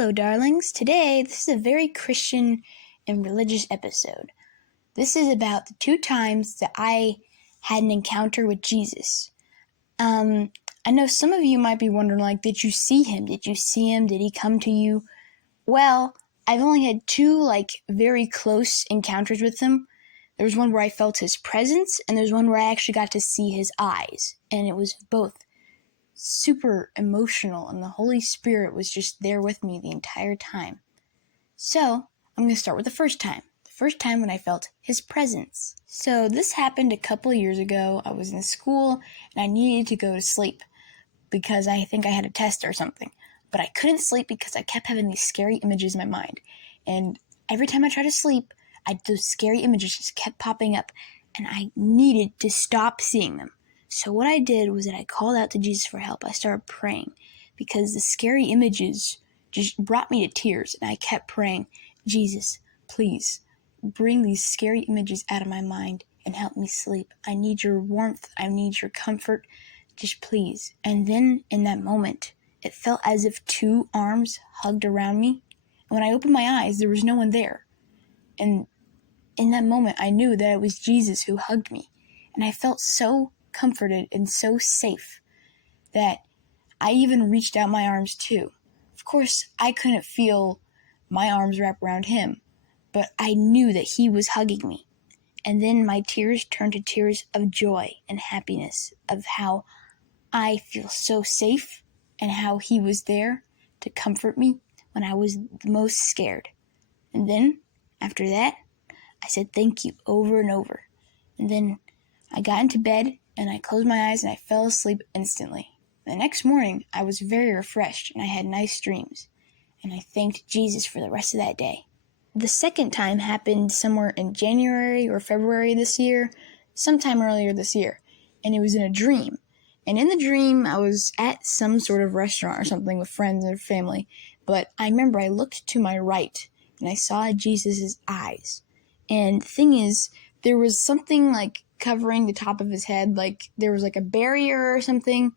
Hello, darlings. Today, this is a very Christian and religious episode. This is about the 2 times that I had an encounter with Jesus. I know some of you might be wondering, did you see him? Did you see him? Did he come to you? Well, I've only had 2, very close encounters with him. There was one where I felt his presence, and there's one where I actually got to see his eyes. And it was both super emotional, and the Holy Spirit was just there with me the entire time. So, I'm going to start with the first time. The first time when I felt his presence. So, this happened a couple of years ago. I was in school, and I needed to go to sleep because I think I had a test or something. But I couldn't sleep because I kept having these scary images in my mind. And every time I tried to sleep, those scary images just kept popping up, and I needed to stop seeing them. So what I did was that I called out to Jesus for help. I started praying because the scary images just brought me to tears, and I kept praying, Jesus, please bring these scary images out of my mind and help me sleep. I need your warmth. I need your comfort. Just please. And then in that moment, it felt as if 2 arms hugged around me. And when I opened my eyes, there was no one there. And in that moment, I knew that it was Jesus who hugged me. And I felt so comforted and so safe that I even reached out my arms too. Of course, I couldn't feel my arms wrap around him, but I knew that he was hugging me. And then my tears turned to tears of joy and happiness of how I feel so safe and how he was there to comfort me when I was the most scared. And then, after that, I said thank you over and over. And then I got into bed and I closed my eyes and I fell asleep instantly. The next morning, I was very refreshed and I had nice dreams. And I thanked Jesus for the rest of that day. The second time happened somewhere in January or February this year, sometime earlier this year. And it was in a dream. And in the dream, I was at some sort of restaurant or something with friends or family. But I remember I looked to my right and I saw Jesus' eyes. And the thing is, there was something covering the top of his head, there was a barrier or something.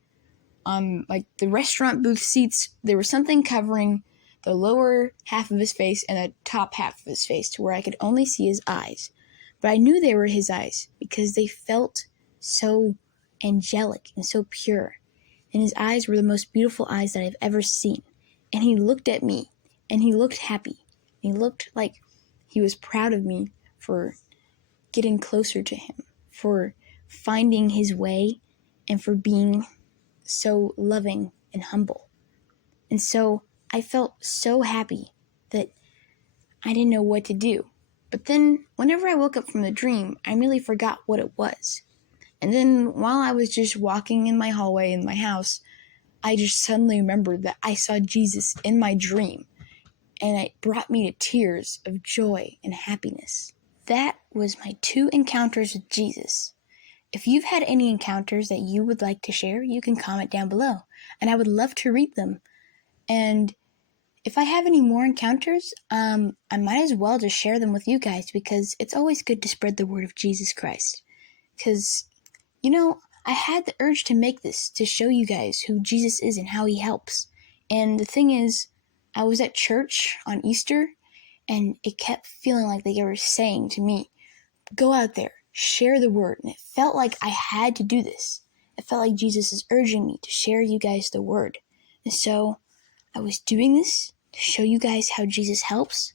The restaurant booth seats, there was something covering the lower half of his face and the top half of his face to where I could only see his eyes. But I knew they were his eyes because they felt so angelic and so pure. And his eyes were the most beautiful eyes that I've ever seen. And he looked at me and he looked happy. He looked like he was proud of me for getting closer to him, for finding his way, and for being so loving and humble. And so I felt so happy that I didn't know what to do. But then whenever I woke up from the dream, I really forgot what it was. And then while I was just walking in my hallway in my house, I just suddenly remembered that I saw Jesus in my dream. And it brought me to tears of joy and happiness. That was my 2 encounters with Jesus. If you've had any encounters that you would like to share, you can comment down below, and I would love to read them. And if I have any more encounters, I might as well just share them with you guys because it's always good to spread the word of Jesus Christ. Because, I had the urge to make this to show you guys who Jesus is and how he helps. And the thing is, I was at church on Easter, and it kept feeling like they were saying to me, go out there, share the word. And it felt like I had to do this. It felt like Jesus is urging me to share you guys the word. And so I was doing this to show you guys how Jesus helps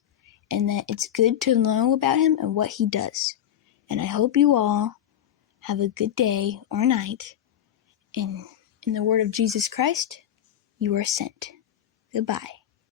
and that it's good to know about him and what he does. And I hope you all have a good day or night. And in the word of Jesus Christ, you are sent. Goodbye.